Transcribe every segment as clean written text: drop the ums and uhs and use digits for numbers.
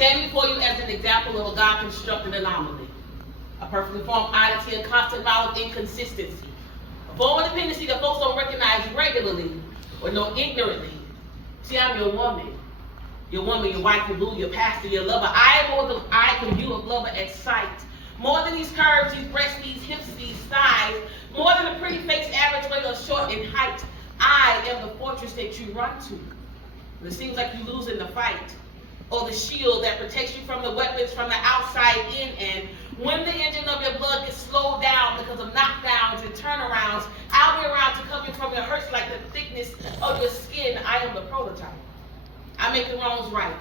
stand before you as an example of a God-constructed anomaly, a perfectly formed oddity, a constant model of inconsistency, a form of dependency that folks don't recognize regularly or know ignorantly. See, I'm your woman, your wife, your boo, your pastor, your lover. I am more than I can view of lover at sight. More than these curves, these breasts, these hips, these thighs. More than a pretty face average weight or short in height. I am the fortress that you run to. When it seems like you lose in the fight. Or the shield that protects you from the weapons from the outside in. And when the engine of your blood gets slowed down because of knockdowns and turnarounds, I'll be around to cover you from your hurts like the thickness of your skin. I am the prototype. I make the wrongs right.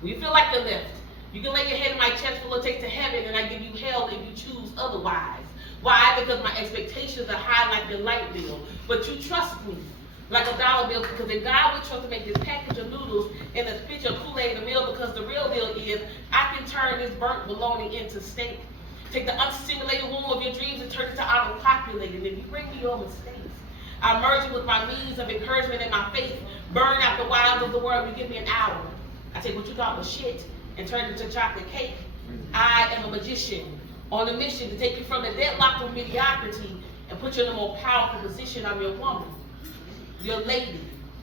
When you feel like the left, you can lay your head in my chest full of taste to heaven, and I give you hell if you choose otherwise. Why? Because my expectations are high like your light bill. But you trust me like a dollar bill, because in God we trust to make this package of noodles and this pitch of Kool-Aid a meal, because the real deal is I can turn this burnt bologna into steak. Take the unstimulated womb of your dreams and turn it to auto-populated. If you bring me your mistakes, I merge it with my means of encouragement and my faith. Burn out the wilds of the world. You give me an hour. I take what you thought was shit and turn it into chocolate cake. I am a magician on a mission to take you from the deadlock of mediocrity and put you in a more powerful position. I'm your woman, your lady.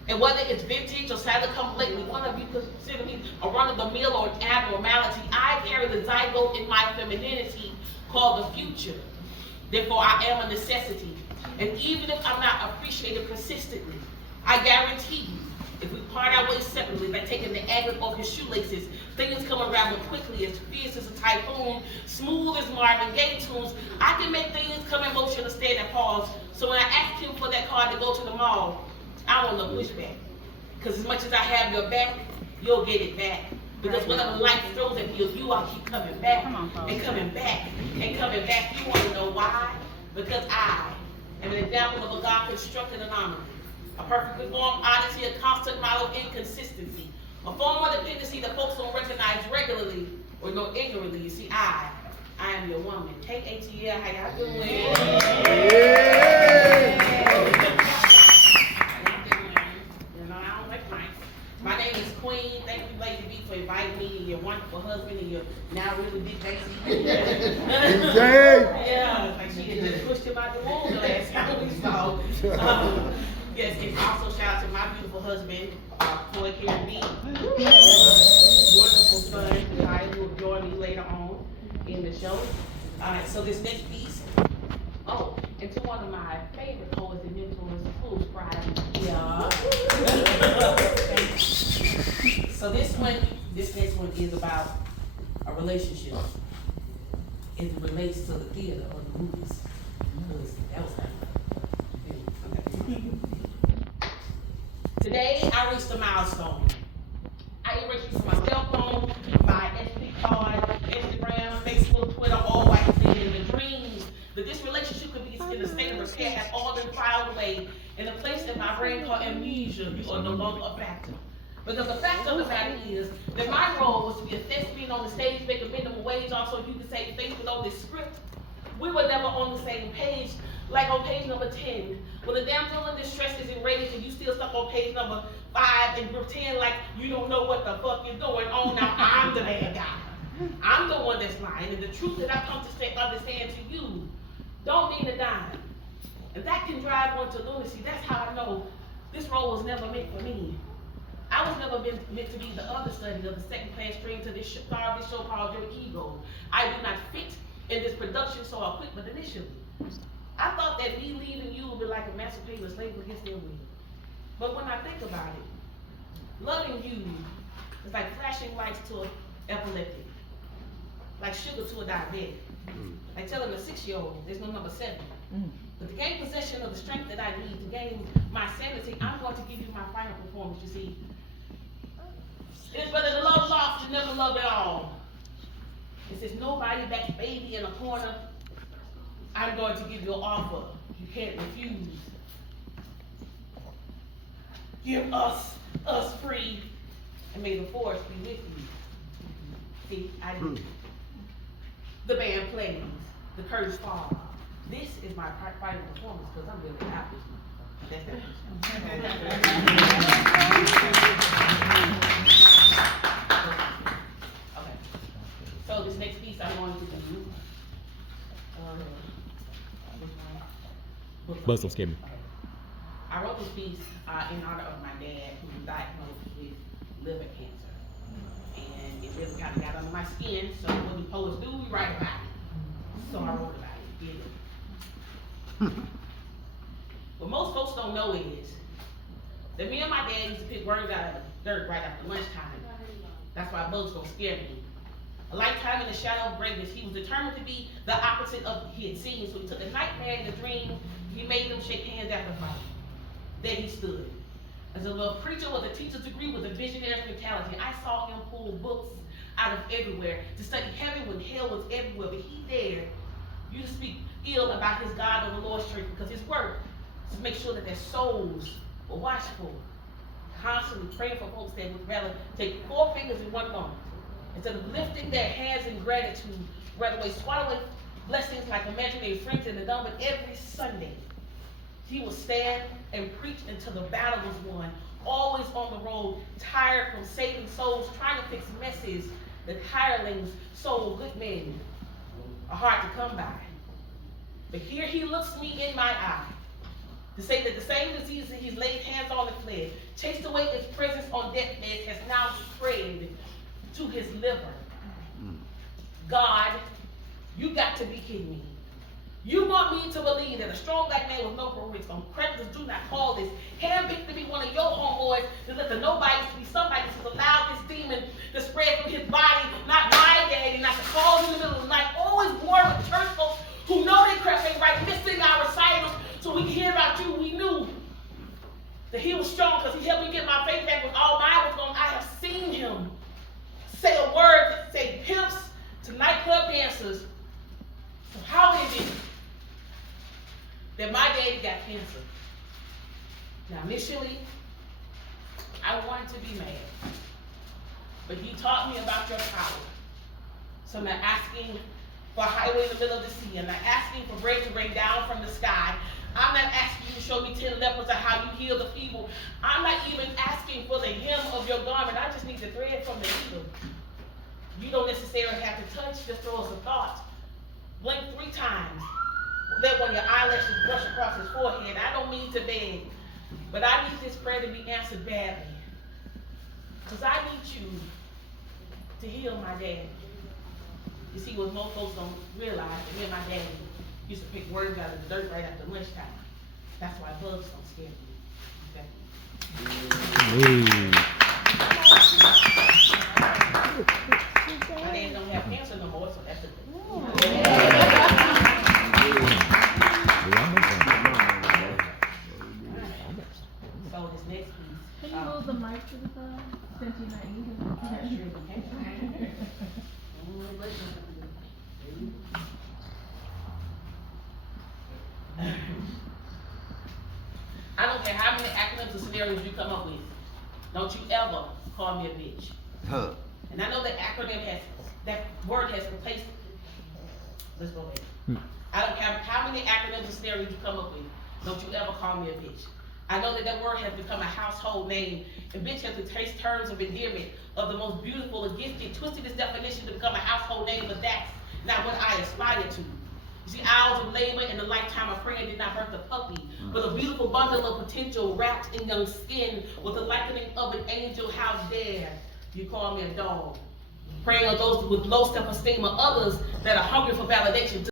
And whether it's vintage or sadly come lately, one of you consider me a run-of-the-mill or an abnormality. I carry the zygote in my femininity called the future. Therefore, I am a necessity. And even if I'm not appreciated consistently, I guarantee you, if we part our ways separately, like taking the agate off your shoelaces, things come around quickly, as fierce as a typhoon, smooth as Marvin Gaye tunes. I can make things come in motion and stand and pause. So when I ask him for that card to go to the mall, I want no pushback. Because as much as I have your back, you'll get it back. Because whenever life throws at you, I'll keep coming back and coming back and coming back. You want to know why? Because I am an example of a God-constructed anomaly. A perfectly formed odyssey, a constant model of inconsistency. A form of dependency that folks don't recognize regularly or know ignorantly. You see, I am your woman. Hey, ATL, how y'all doing? You know, I don't like mice. My name is Queen. Thank you, Lady B, for inviting me and your wonderful husband and your now really big baby. Yeah, like she had just pushed him out the womb the last time we saw. Yes, and also shout out to my beautiful husband, Floyd Karen B. Wonderful son, who will join me later on in the show. So this next piece, and to one of my favorite poets and mentors, Fool's Pride. Yeah. So this next one is about a relationship as it relates to the theater or the movies. Because that was Today, I reached a milestone. I erased you from my cell phone, my SD card, Instagram, Facebook, Twitter, all I can see in the dreams that this relationship could be in a state of repair has all been filed away in a place in my brain called amnesia. You are no longer a factor. Because the fact of the matter is that my role was to be a thespian on the stage, making minimum wage, also you could say face with all this script. We were never on the same page, like on page number 10. When the damsel in distress is enraged and you still stuck on page number 5 and pretend like you don't know what the fuck is going on. Now I'm the bad guy. I'm the one that's lying, and the truth that I've come to understand to you don't mean a dime. And that can drive one to lunacy. That's how I know this role was never meant for me. I was never meant to be the understudy of the second class string to this star of this show called Your Ego. I do not fit in this production, so I quit. But initially, I thought that me leaving you would be like emancipating a slave against their will. But when I think about it, loving you is like flashing lights to an epileptic, like sugar to a diabetic, like telling a 6-year-old there's no number 7. But to gain possession of the strength that I need to gain my sanity, I'm going to give you my final performance. You see, it's better to love lost than never love at all. It says nobody backs baby in a corner. I'm going to give you an offer you can't refuse. Give us free, and may the force be with you. See, I do. The band plays, the curtains fall. This is my final performance because I'm really happy. That's that. Buzz don't scare me. I wrote this piece in honor of my dad, who was diagnosed with liver cancer. And it really kind of got under my skin, so what we poets do, we write about it. So I wrote about it. What most folks don't know is that me and my dad used to pick words out of the dirt right after lunchtime. That's why bugs don't scare me. A lifetime in the shadow of greatness, he was determined to be the opposite of what he had seen. So he took a nightmare and a dream, he made them shake hands after fight. There he stood. As a little preacher with a teacher's degree with a visionary's mentality, I saw him pull books out of everywhere to study heaven when hell was everywhere. But he dared you to speak ill about his God on the Lord's church, because his work is to make sure that their souls were watchful, constantly praying for folks that would rather take 4 fingers in one moment. Instead of lifting their hands in gratitude, rather way swallowing blessings like imaginary friends in the dumb. But every Sunday, he would stand and preach until the battle was won. Always on the road, tired from saving souls, trying to fix messes that hirelings sold good men are hard to come by. But here he looks me in my eye to say that the same disease that he's laid hands on and fled, chased away its presence on deathbeds, has now spread to his liver. God, you got to be kidding me. You want me to believe that a strong black man with no risk on creditors do not call this handpicked to be one of your homeboys to let the nobodies to be somebody who's allowed this demon to spread through his body, not my daddy, not to call in the middle of the night, always war with church folks who know their crap ain't right, missing our recitals so we can hear about you. We knew that he was strong because he helped me get my faith back when all mine was gone. I have seen him say a word that say pimps to nightclub dancers. So how is it that my daddy got cancer? Now initially, I wanted to be mad, but he taught me about your power. So I'm not asking for a highway in the middle of the sea. I'm not asking for bread to rain down from the sky. I'm not asking you to show me 10 lepers of how you heal the feeble. I'm not even asking for the hem of your garment. I just need the thread from the needle. You don't necessarily have to touch, just throw us a thought. Blink 3 times. Let one of your eyelashes brush across his forehead. I don't mean to beg, but I need this prayer to be answered badly. Because I need you to heal my daddy. You see, what most folks don't realize, that me and my daddy used to pick words out of the dirt right after lunchtime. That's why bugs don't scare me. My dad don't have cancer no more, so that's a good thing. So this next piece. Can you move the mic to the side since you're not using it? I don't care how many acronyms or scenarios you come up with. Don't you ever call me a bitch. Huh. And I know that word has replaced. Let's go ahead. I don't care how many acronyms or scenarios you come up with. Don't you ever call me a bitch. I know that word has become a household name, and bitch has replaced terms of endearment of the most beautiful and gifted, twisted this definition to become a household name, but that's not what I aspire to. You see, hours of labor and a lifetime of praying did not birth a puppy, but a beautiful bundle of potential wrapped in young skin with the likening of an angel. How dare you call me a dog? Praying on those with low self-esteem or others that are hungry for validation.